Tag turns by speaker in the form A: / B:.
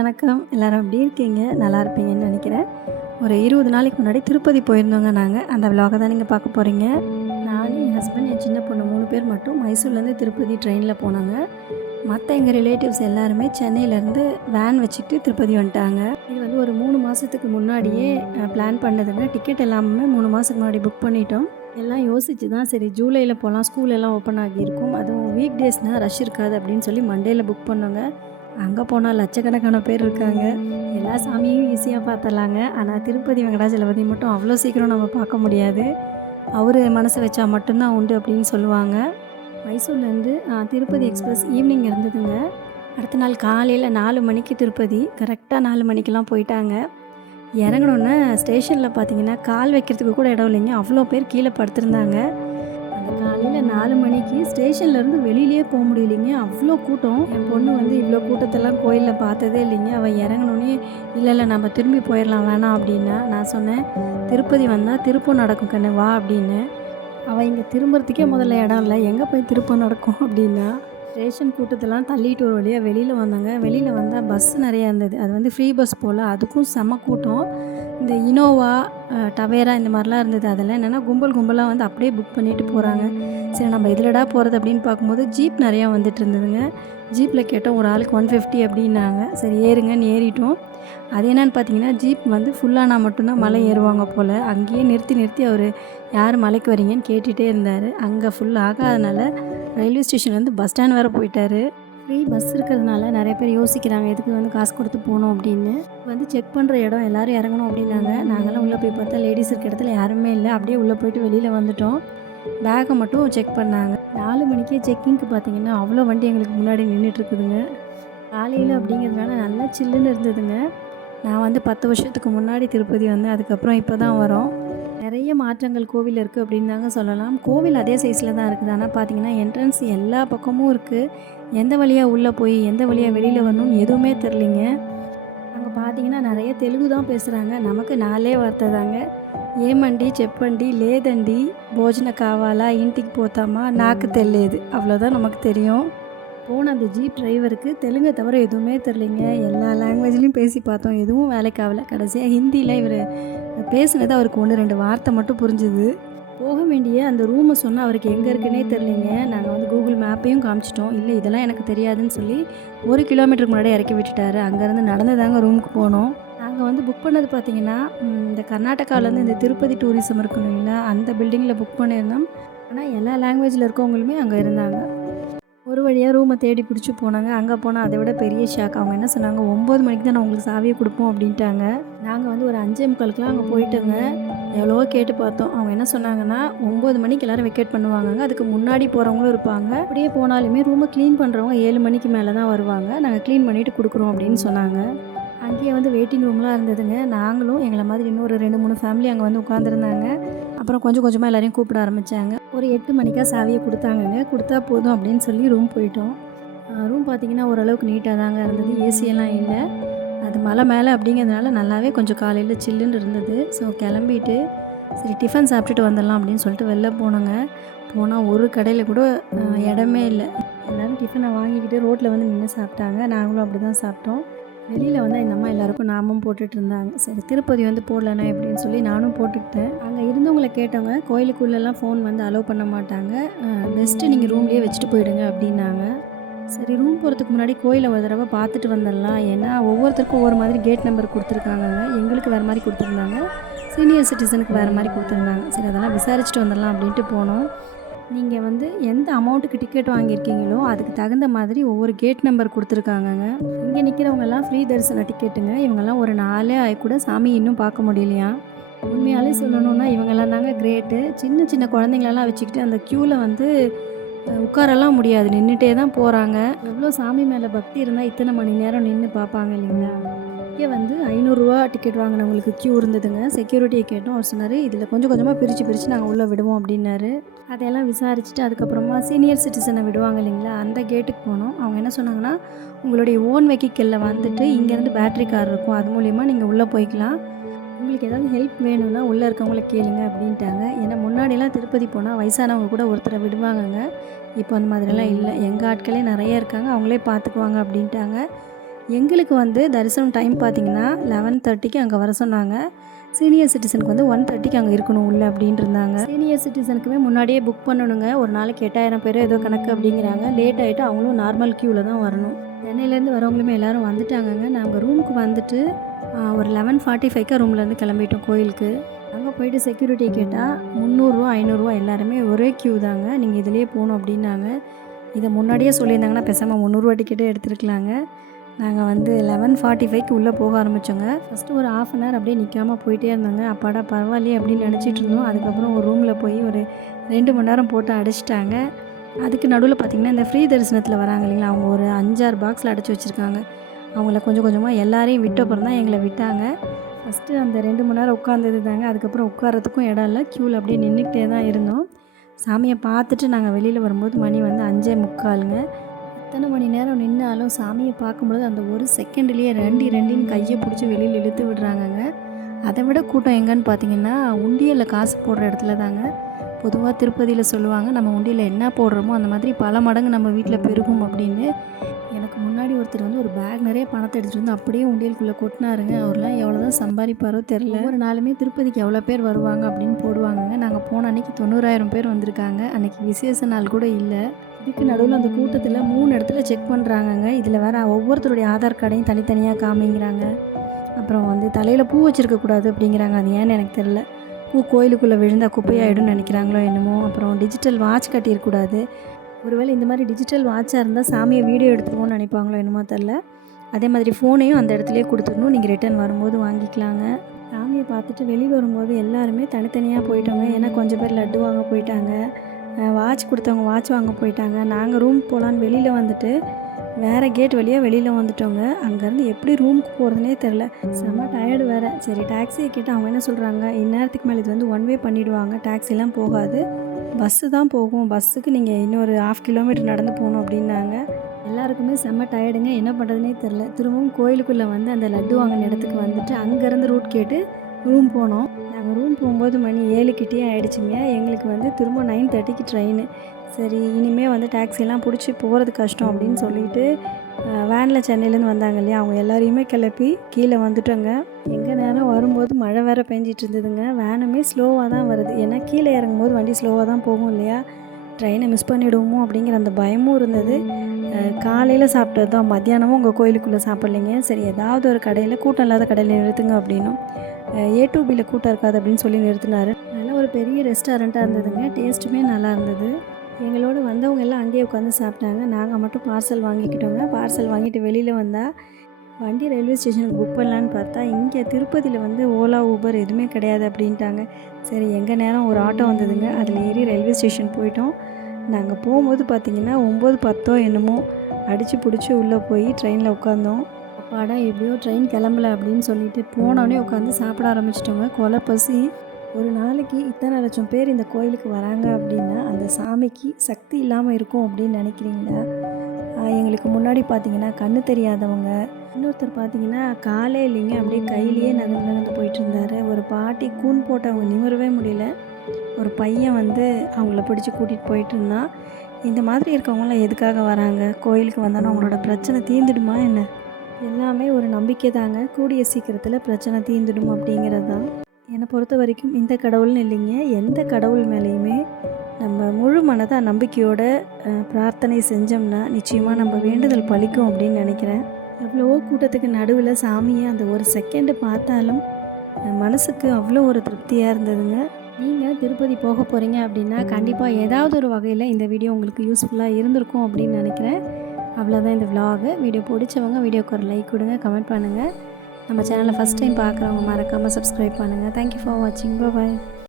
A: வணக்கம். எல்லாரும் எப்படி இருக்கீங்க? நல்லா இருப்பீங்கன்னு நினைக்கிறேன். ஒரு இருபது நாளைக்கு முன்னாடி திருப்பதி போயிருந்தோங்க நாங்கள் அந்த விலாக தான் நீங்கள் பார்க்க போகிறீங்க நான் என் ஹஸ்பண்ட் என் சின்ன பொண்ணு மூணு பேர் மட்டும் மைசூர்லேருந்து திருப்பதி ட்ரெயினில் போனாங்க. மற்ற எங்கள் ரிலேட்டிவ்ஸ் எல்லாருமே சென்னையிலேருந்து வேன் வச்சுட்டு திருப்பதி வந்துட்டாங்க. இது வந்து ஒரு மூணு மாதத்துக்கு முன்னாடியே பிளான் பண்ணதுங்க. டிக்கெட் எல்லாமே மூணு மாதத்துக்கு முன்னாடி புக் பண்ணிட்டோம். எல்லாம் யோசிச்சு தான் சரி ஜூலையில் போகலாம் ஸ்கூல் எல்லாம் ஓப்பன் ஆகியிருக்கும். அதுவும் வீக் டேஸ்னால் ரஷ் இருக்காது அப்படின்னு சொல்லி மண்டேயில் புக் பண்ணோங்க. அங்கே போனால் லட்சக்கணக்கான பேர் இருக்காங்க. எல்லா சாமியும் ஈஸியாக பார்த்தலாங்க ஆனால் திருப்பதி வெங்கடாஜலபதி மட்டும் அவ்வளோ சீக்கிரம் நம்ம பார்க்க முடியாது. அவர் மனசு வச்சா மட்டும்தான் உண்டு அப்படின்னு சொல்லுவாங்க. மைசூர்லேருந்து திருப்பதி எக்ஸ்பிரஸ் ஈவினிங் இருந்ததுங்க. அடுத்த நாள் காலையில் நாலு மணிக்கு திருப்பதி. கரெக்டாக நாலு மணிக்கெலாம் போயிட்டாங்க. இறங்கினோன்னே ஸ்டேஷனில் பார்த்தீங்கன்னா கால் வைக்கிறதுக்கு கூட இடம் இல்லைங்க. அவ்வளோ பேர் கீழே படுத்திருந்தாங்க. நாலு மணிக்கு ஸ்டேஷன்லேருந்து வெளியிலே போக முடியலைங்க. அவ்வளோ கூட்டம். என் பொண்ணு வந்து இவ்வளோ கூட்டத்தெல்லாம் கோயிலில் பார்த்ததே இல்லைங்க. அவள் இறங்கணுன்னே இல்லை இல்லை நம்ம திரும்பி போயிடலாம் வேணாம் அப்படின்னா நான் சொன்னேன். திருப்பதி வந்தால் திருப்பம் நடக்கும் கண்ணு வா அப்படின்னு. அவள் இங்கே திரும்புறதுக்கே முதல்ல இடம் இல்லை. எங்கே போய் திருப்பம் நடக்கும்? அப்படின்னா ஸ்டேஷன் கூட்டத்தெல்லாம் தள்ளிட்டு ஒரு வழியாக வெளியில் வந்தாங்க. வெளியில் வந்தால் பஸ் நிறையா இருந்தது. அது வந்து ஃப்ரீ பஸ் போல். அதுக்கும் செம கூட்டம். இந்த இனோவா டவேரா இந்த மாதிரிலாம் இருந்தது. அதெல்லாம் என்னென்னா கும்பல் கும்பலாக வந்து அப்படியே புக் பண்ணிட்டு போகிறாங்க சரி நம்ம இதில்டா போகிறது அப்படின்னு பார்க்கும்போது ஜீப் நிறையா வந்துட்டு இருந்ததுங்க. ஜீப்பில் கேட்டோம் ஒரு ஆளுக்கு ஒன் ஃபிஃப்டி அப்படின்னாங்க. சரி ஏறுங்கன்னு ஏறிட்டோம். அது என்னன்னு பார்த்தீங்கன்னா ஜீப் வந்து ஃபுல்லானா மட்டும்தான் மலை ஏறுவாங்க போல். அங்கேயே நிறுத்தி நிறுத்தி அவர் யார் மலைக்கு வரீங்கன்னு கேட்டுகிட்டே இருந்தார். அங்கே ஃபுல் ஆகாதனால ரயில்வே ஸ்டேஷன்லேருந்து பஸ் ஸ்டாண்ட் வேறு போயிட்டார். ஃப்ரீ பஸ் இருக்கிறதுனால நிறைய பேர் யோசிக்கிறாங்க எதுக்கு வந்து காசு கொடுத்து போகணும் அப்படின்னு. வந்து செக் பண்ணுற இடம் எல்லாரும் இறங்கணும் அப்படின்னாங்க. நாங்களாம் உள்ளே போய் பார்த்தா லேடிஸ் இருக்க இடத்துல யாருமே இல்லை. அப்படியே உள்ளே போயிட்டு வெளியில் வந்துட்டோம். பேக்கை மட்டும் செக் பண்ணாங்க. நாலு மணிக்கே செக்கிங்க்கு பார்த்தீங்கன்னா அவ்வளோ வண்டி எங்களுக்கு முன்னாடி நின்றுட்டு இருக்குதுங்க. காலையில் அப்படிங்கிறதுனால நல்லா சில்லுன்னு இருந்ததுங்க. நான் வந்து பத்து வருஷத்துக்கு முன்னாடி திருப்பதி வந்தேன். அதுக்கப்புறம் இப்போ தான் வரோம். நிறைய மாற்றங்கள் கோவில் இருக்குது அப்படின்னு தாங்க சொல்லலாம் கோவில் அதே சைஸில் தான் இருக்குது ஆனால் பார்த்தீங்கன்னா என்ட்ரன்ஸ் எல்லா பக்கமும் இருக்குது எந்த வழியாக உள்ளே போய் எந்த வழியாக வெளியில் வரணும்னு எதுவுமே தெரிலிங்க அங்கே பார்த்தீங்கன்னா நிறைய தெலுங்கு தான் பேசுகிறாங்க நமக்கு நாலே வார்த்தை தாங்க ఏమండి చెప్పండి లేదండి భోజన కావాలా ఇంటికి పోతామా నాకు తెలియదు அவ்வளோதான் நமக்கு தெரியும் போன அந்த ஜீப் டிரைவருக்கு தெலுங்கை தவிர எதுவுமே தெரிலிங்க எல்லா லாங்குவேஜ்லேயும் பேசி பார்த்தோம். எதுவும் வேலைக்கு ஆகல. கடைசியாக ஹிந்தியில் இவர் பேசுனது அவருக்கு ஒன்று ரெண்டு வார்த்தை மட்டும் புரிஞ்சுது. போக வேண்டிய அந்த ரூமை சொன்னால் அவருக்கு எங்கே இருக்குன்னே தெரிலிங்க நாங்கள் வந்து கூகுள் மேப்பையும் காமிச்சிட்டோம். இல்லை இதெல்லாம் எனக்கு தெரியாதுன்னு சொல்லி ஒரு கிலோமீட்டருக்கு முன்னாடி இறக்கி விட்டுட்டாரு. அங்கேருந்து நடந்து தாங்க ரூமுக்கு போனோம். நாங்கள் வந்து புக் பண்ணது பார்த்தீங்கன்னா இந்த கர்நாடகாவிலேருந்து இந்த திருப்பதி டூரிசம் இருக்கும் இல்லைங்களா? அந்த பில்டிங்கில் புக் பண்ணியிருந்தோம். ஆனால் எல்லா லாங்குவேஜில் இருக்கவங்களுமே அங்கே இருந்தாங்க. ஒரு வழியாக ரூமை தேடி பிடிச்சி போனாங்க. அங்கே போனால் அதை விட பெரிய ஷாக் அவங்க என்ன சொன்னாங்க? ஒம்பது மணிக்கு தான் நான் உங்களுக்கு சாவியை கொடுப்போம் அப்படின்ட்டாங்க. நாங்கள் வந்து ஒரு அஞ்சே முக்காலுக்குலாம் அங்கே போயிட்டோங்க. எவ்வளவோ கேட்டு பார்த்தோம். அவங்க என்ன சொன்னாங்கன்னா ஒம்பது மணிக்கு எல்லோரும் வெக்கேட் பண்ணுவாங்கங்க. அதுக்கு முன்னாடி போகிறவங்களும் இருப்பாங்க. அப்படியே போனாலுமே ரூமை க்ளீன் பண்ணுறவங்க ஏழு மணிக்கு மேலே தான் வருவாங்க. நாங்கள் க்ளீன் பண்ணிவிட்டு கொடுக்குறோம் அப்படின்னு சொன்னாங்க. அங்கேயே வந்து வெயிட்டிங் ரூம்லாம் இருந்ததுங்க. நாங்களும் எங்களை மாதிரி இன்னொரு ரெண்டு மூணு ஃபேமிலி அங்கே வந்து உட்காந்துருந்தாங்க அப்புறம் கொஞ்சம் கொஞ்சமாக எல்லாரையும் கூப்பிட ஆரம்பித்தாங்க ஒரு எட்டு மணிக்காக சாவியை கொடுத்தாங்கங்க. கொடுத்தா போதும் அப்படின்னு சொல்லி ரூம் போயிட்டோம். ரூம் பார்த்தீங்கன்னா ஓரளவுக்கு நீட்டாக தாங்க இருந்தது. ஏசியெல்லாம் இல்லை. அது மலை மேலே அப்படிங்கிறதுனால நல்லாவே கொஞ்சம் காலையில் சில்லுன்னு இருந்தது. ஸோ கிளம்பிட்டு சரி டிஃபன் சாப்பிட்டுட்டு வந்துடலாம் அப்படின்னு சொல்லிட்டு வெளில போனோங்க. போனால் ஒரு கடையில் கூட இடமே இல்லை. எல்லோரும் டிஃபனை வாங்கிக்கிட்டு ரோட்டில் வந்து நின்று சாப்பிட்டாங்க. நாங்களும் அப்படி தான் சாப்பிட்டோம். வெளியில் வந்து இந்த அம்மா எல்லாருக்கும் நாமும் போட்டுட்டு இருந்தாங்க. சரி திருப்பதி வந்து போடலண்ணா எப்படின்னு சொல்லி நானும் போட்டுக்கிட்டேன். அங்கே இருந்தவங்களை கேட்டவங்க கோயிலுக்குள்ளெல்லாம் ஃபோன் வந்து அலோவ் பண்ண மாட்டாங்க. பெஸ்ட்டு நீங்கள் ரூம்லேயே வச்சுட்டு போயிடுங்க அப்படின்னாங்க. சரி ரூம் போகிறதுக்கு முன்னாடி கோயிலை ஒரு தடவை பார்த்துட்டு வந்துடலாம். ஏன்னா ஒவ்வொருத்தருக்கும் ஒவ்வொரு மாதிரி கேட் நம்பர் கொடுத்துருக்காங்க எங்களுக்கு வேறு மாதிரி கொடுத்துருந்தாங்க. சீனியர் சிட்டிசனுக்கு வேறு மாதிரி கொடுத்துருந்தாங்க. சரி அதெல்லாம் விசாரிச்சுட்டு வந்துடலாம் அப்படின்ட்டு போனோம். நீங்கள் வந்து எந்த அமௌண்ட்டுக்கு டிக்கெட் வாங்கியிருக்கீங்களோ அதுக்கு தகுந்த மாதிரி ஒவ்வொரு கேட் நம்பர் கொடுத்துருக்காங்கங்க. இங்கே நிற்கிறவங்கெல்லாம் ஃப்ரீ தரிசன டிக்கெட்டுங்க இவங்கெல்லாம் ஒரு நாளே ஆகி கூட சாமி இன்னும் பார்க்க முடியலையா? உண்மையாலே சொல்லணுன்னா இவங்கெல்லாம் தாங்க கிரேட்டு சின்ன சின்ன குழந்தைங்களெல்லாம் வச்சுக்கிட்டு அந்த க்யூவில் வந்து உட்காரலாம் முடியாது. நின்றுட்டே தான் போகிறாங்க எவ்வளோ சாமி மேலே பக்தி இருந்தால் இத்தனை மணி நேரம் நின்று பார்ப்பாங்க இல்லைங்களா? இங்கே வந்து ஐநூறுரூவா டிக்கெட் வாங்கினவங்களுக்கு க்யூ இருந்ததுங்க. செக்யூரிட்டியை கேட்டோம். அவர் சொன்னார் இதில் கொஞ்சம் கொஞ்சமாக பிரித்து பிரித்து நாங்கள் உள்ளே விடுவோம் அப்படின்னாரு. அதையெல்லாம் விசாரிச்சுட்டு அதுக்கப்புறமா சீனியர் சிட்டிசனை விடுவாங்க இல்லைங்களா? அந்த கேட்டுக்கு போனோம். அவங்க என்ன சொன்னாங்கன்னா உங்களுடைய ஓன் வெஹிக்கிளில் வந்துட்டு இங்கேருந்து பேட்டரி கார் இருக்கும். அது மூலிமா நீங்கள் உள்ளே போய்க்கலாம். உங்களுக்கு ஏதாவது ஹெல்ப் வேணும்னா உள்ளே இருக்கவங்கள கேளுங்க அப்படின்ட்டாங்க. ஏன்னா முன்னாடியெல்லாம் திருப்பதி போனால் வயசானவங்க கூட ஒருத்தரை விடுவாங்கங்க. இப்போ அந்த மாதிரிலாம் இல்லை. எங்கள் ஆட்களே நிறைய இருக்காங்க. அவங்களே பார்த்துக்குவாங்க அப்படின்ட்டாங்க. எங்களுக்கு வந்து தரிசனம் டைம் பார்த்தீங்கன்னா லெவன் தேர்ட்டிக்கு அங்கே வர சொன்னாங்க. சீனியர் சிட்டிசனுக்கு வந்து ஒன் தேர்ட்டிக்கு அங்கே இருக்கணும் உள்ள அப்படின்ட்டு இருந்தாங்க. சீனியர் சிட்டிசனுக்குமே முன்னாடியே புக் பண்ணணுங்க. ஒரு நாளைக்கு எட்டாயிரம் பேர் ஏதோ கணக்கு அப்படிங்கிறாங்க. லேட் ஆகிட்டு அவங்களும் நார்மல் க்யூவில் தான் வரணும். சென்னையிலேருந்து வரவங்களுமே எல்லாரும் வந்துட்டாங்கங்க. நாங்கள் ரூமுக்கு வந்துட்டு ஒரு லெவன் ஃபார்ட்டி ஃபைவ்க்கு ரூம்லேருந்து கிளம்பிட்டோம் கோயிலுக்கு. அங்கே போயிட்டு செக்யூரிட்டி கேட்டால் முந்நூறுரூவா ஐநூறுரூவா எல்லாருமே ஒரே க்யூ தாங்க. நீங்கள் இதிலே போகணும் அப்படின்னாங்க. இதை முன்னாடியே சொல்லியிருந்தாங்கன்னா பேசாமல் முந்நூறுரூவா டிக்கெட்டே எடுத்துருக்கலாங்க. நாங்கள் வந்து லெவன் ஃபார்ட்டி ஃபைவ்க்கு உள்ளே போக ஆரம்பித்தோங்க ஃபஸ்ட்டு ஒரு ஆஃப் அன் ஹவர் அப்படியே நிற்காம போயிட்டே இருந்தாங்க. அப்பாடா பரவாயில்லையே அப்படின்னு நினச்சிட்டு இருந்தோம். அதுக்கப்புறம் ஒரு ரூமில் போய் ஒரு ரெண்டு மணி நேரம் போட்டு அடிச்சிட்டாங்க. அதுக்கு நடுவில் பார்த்திங்கன்னா இந்த ஃப்ரீ தரிசனத்தில் வராங்க இல்லைங்களா? அவங்க ஒரு அஞ்சாறு பாக்ஸில் அடைச்சி வச்சுருக்காங்க. அவங்கள கொஞ்சம் கொஞ்சமாக எல்லாரையும் விட்ட அப்புறம் தான் எங்களை விட்டாங்க. ஃபஸ்ட்டு அந்த ரெண்டு மணி நேரம் உட்காந்தது தாங்க. அதுக்கப்புறம் உட்காரத்துக்கும் இடம் இல்லை. க்யூவில் அப்படியே நின்றுக்கிட்டே தான் இருந்தோம். சாமியை பார்த்துட்டு நாங்கள் வெளியில் வரும்போது மணி வந்து அஞ்சே முக்காலுங்க. எத்தனை மணி நேரம் நின்னாலும் சாமியை பார்க்கும்பொழுது அந்த ஒரு செகண்ட்லேயே ரெண்டு ரெண்டின்னு கையை பிடிச்சி வெளியில் இழுத்து விடுறாங்கங்க. அதை விட கூட்டம் எங்கன்னு பார்த்தீங்கன்னா உண்டியலில் காசு போடுற இடத்துல தாங்க. பொதுவாக திருப்பதியில் சொல்லுவாங்க நம்ம உண்டியலில் என்ன போடுறோமோ அந்த மாதிரி பல மடங்கு நம்ம வீட்டில் பெருகும் அப்படின்னு. எனக்கு முன்னாடி ஒருத்தர் வந்து ஒரு பேக் நிறைய பணத்தை எடுத்துகிட்டு வந்து அப்படியே உண்டியலுக்குள்ளே கொட்டினாருங்க. அவர்லாம் எவ்வளோ தான் சம்பாதிப்பாரோ தெரில ஒரு நாளுமே திருப்பதிக்கு எவ்வளோ பேர் வருவாங்க அப்படின்னு போடுவாங்கங்க நாங்கள் போன அன்றைக்கி தொண்ணூறாயிரம் பேர் வந்திருக்காங்க. அன்றைக்கி விசேஷ நாள் கூட இல்லை. இதுக்கு நடுவில் அந்த கூட்டத்தில் மூணு இடத்துல செக் பண்ணுறாங்கங்க இதில் வேறு ஒவ்வொருத்தருடைய ஆதார் கார்டையும் தனித்தனியாக காமிங்கிறாங்க அப்புறம் வந்து தலையில் பூ வச்சுருக்கக்கூடாது அப்படிங்கிறாங்க. அது ஏன்னு எனக்கு தெரில பூ கோயிலுக்குள்ளே விழுந்தால் குப்பையாயிடும்னு நினைக்கிறாங்களோ என்னமோ. அப்புறம் டிஜிட்டல் வாட்ச் கட்டிடக்கூடாது ஒருவேளை இந்த மாதிரி டிஜிட்டல் வாட்சாக இருந்தால் சாமியை வீடியோ எடுத்துருவோம்னு நினைப்பாங்களோ என்னமோ தெரில அதே மாதிரி ஃபோனையும் அந்த இடத்துலயே கொடுத்துடணும். நீங்கள் ரிட்டர்ன் வரும்போது வாங்கிக்கலாங்க. சாமியை பார்த்துட்டு வெளியே வரும்போது எல்லாருமே தனித்தனியாக போயிட்டோங்க. ஏன்னா கொஞ்சம் பேர் லட்டு வாங்க போயிட்டாங்க. வாட்ச் கொடுத்தவங்க வாட்ச் வாங்க போயிட்டாங்க. நாங்கள் ரூம் போகலான்னு வெளியில் வந்துட்டு வேறு கேட் வழியாக வெளியில் வந்துட்டோங்க. அங்கேருந்து எப்படி ரூமுக்கு போகிறதுனே தெரில செம்ம டயர்டு வேறு. சரி டாக்ஸியை கேட்டு அவங்க என்ன சொல்கிறாங்க இந்நேரத்துக்கு மேலே இது வந்து ஒன் வே பண்ணிவிடுவாங்க டாக்ஸிலாம் போகாது. பஸ்ஸு தான் போகும். பஸ்ஸுக்கு நீங்கள் இன்னொரு ஹாஃப் கிலோமீட்டர் நடந்து போகணும் அப்படின்னாங்க. எல்லாருக்குமே செம்ம டயர்டுங்க என்ன பண்ணுறதுனே தெரில திரும்பவும் கோயிலுக்குள்ளே வந்து அந்த லட்டு வாங்கின இடத்துக்கு வந்துட்டு அங்கேருந்து ரூட் கேட்டு ரூம் போனோம். நாங்கள் ரூம் போகும்போது மணி ஏழுக்கிட்டே ஆகிடுச்சிங்க எங்களுக்கு வந்து திரும்ப நைன் தேர்ட்டிக்கு ட்ரெயின் சரி இனிமேல் வந்து டாக்ஸிலாம் பிடிச்சி போகிறது கஷ்டம் அப்படின்னு சொல்லிட்டு வேனில் சென்னையிலேருந்து வந்தாங்க இல்லையா? அவங்க எல்லாரையுமே கிளப்பி கீழே வந்துட்டோங்க. எங்கள் நேரம் வரும்போது மழை வேறு பெஞ்சிட்டு இருந்ததுங்க. வேனுமே ஸ்லோவாக தான் வருது. ஏன்னா கீழே இறங்கும்போது வண்டி ஸ்லோவாக தான் போகும் இல்லையா? ட்ரெயினை மிஸ் பண்ணிவிடுவோமோ அப்படிங்கிற அந்த பயமும் இருந்தது. காலையில் சாப்பிட்டது தான். மத்தியானமும் உங்கள் கோயிலுக்குள்ளே சாப்பிட்லிங்க. சரி ஏதாவது ஒரு கடையில் கூட்டம் இல்லாத கடையில் நிறுத்துங்க அப்படின்னும். ஏ டூ பியில் கூட்டம் இருக்காது அப்படின்னு சொல்லி நிறுத்தினார். நல்ல ஒரு பெரிய ரெஸ்டாரண்ட்டாக இருந்ததுங்க. டேஸ்ட்டுமே நல்லா இருந்தது. எங்களோட வந்தவங்க எல்லாம் அங்கேயே உட்காந்து சாப்பிட்டாங்க. நாங்கள் மட்டும் பார்சல் வாங்கிக்கிட்டோங்க. பார்சல் வாங்கிட்டு வெளியில் வந்தால் வண்டி ரயில்வே ஸ்டேஷனுக்கு புக் பண்ணலான்னு பார்த்தா இங்கே திருப்பதியில் வந்து ஓலா ஊபர் எதுவுமே கிடையாது அப்படின்ட்டாங்க. சரி எங்கள் நேரம் ஒரு ஆட்டோ வந்ததுங்க. அதில் ஏறி ரயில்வே ஸ்டேஷன் போயிட்டோம். நாங்கள் போகும்போது பார்த்திங்கன்னா ஒம்பது பத்தோ என்னமோ அடித்து பிடிச்சி உள்ளே போய் ட்ரெயினில் உட்காந்தோம் அப்பாடா எப்படியோ ட்ரெயின் கிளம்பல அப்படின்னு சொல்லிட்டு போனோடனே உட்காந்து சாப்பிட ஆரம்பிச்சிட்டோங்க. கொலை பசி. ஒரு நாளைக்கு இத்தனை லட்சம் பேர் இந்த கோயிலுக்கு வராங்க அப்படின்னா அந்த சாமிக்கு சக்தி இல்லாமல் இருக்கும் அப்படின்னு நினைக்கிறீங்களா எங்களுக்கு முன்னாடி பார்த்தீங்கன்னா கண்ணு தெரியாதவங்க. இன்னொருத்தர் பார்த்தீங்கன்னா காலே இல்லைங்க அப்படியே கையிலேயே நகர்ந்து நகர்ந்து போயிட்டு இருந்தாரு. ஒரு பாட்டி கூன் போட்டவங்க நிமிரவே முடியல. ஒரு பையன் வந்து அவங்கள பிடிச்சி கூட்டிகிட்டு போயிட்டு இருந்தான் இந்த மாதிரி இருக்கவங்களாம் எதுக்காக வராங்க? கோயிலுக்கு வந்தோன்னா அவங்களோட பிரச்சனை தீர்ந்துடுமா என்ன? எல்லாமே ஒரு நம்பிக்கை தாங்க. கூடிய சீக்கிரத்தில் பிரச்சனை தீர்ந்துடும் அப்படிங்கிறது தான் என்னை பொறுத்த வரைக்கும் இந்த கடவுள்னு இல்லைங்க. எந்த கடவுள் மேலேயுமே நம்ம முழு மனதாக நம்பிக்கையோட பிரார்த்தனை செஞ்சோம்னா நிச்சயமாக நம்ம வேண்டுதல் பழிக்கும் அப்படின்னு நினைக்கிறேன். எவ்வளவோ கூட்டத்துக்கு நடுவில் சாமியை அந்த ஒரு செகண்டு பார்த்தாலும் மனசுக்கு அவ்வளோ ஒரு திருப்தியாக இருந்ததுங்க. நீங்கள் திருப்பதி போக போகிறீங்க அப்படின்னா கண்டிப்பாக ஏதாவது ஒரு வகையில் இந்த வீடியோ உங்களுக்கு யூஸ்ஃபுல்லாக இருந்திருக்கும் அப்படின்னு நினைக்கிறேன். அவ்வளோதான் இந்த விலாகு வீடியோ பிடிச்சவங்க வீடியோக்கு ஒரு லைக் கொடுங்க கமெண்ட் பண்ணுங்கள் நம்ம சேனலை ஃபஸ்ட் டைம் பார்க்குறவங்க மறக்காமல் சப்ஸ்கிரைப் பண்ணுங்கள் தேங்க்யூ ஃபார் வாட்சிங் பாய்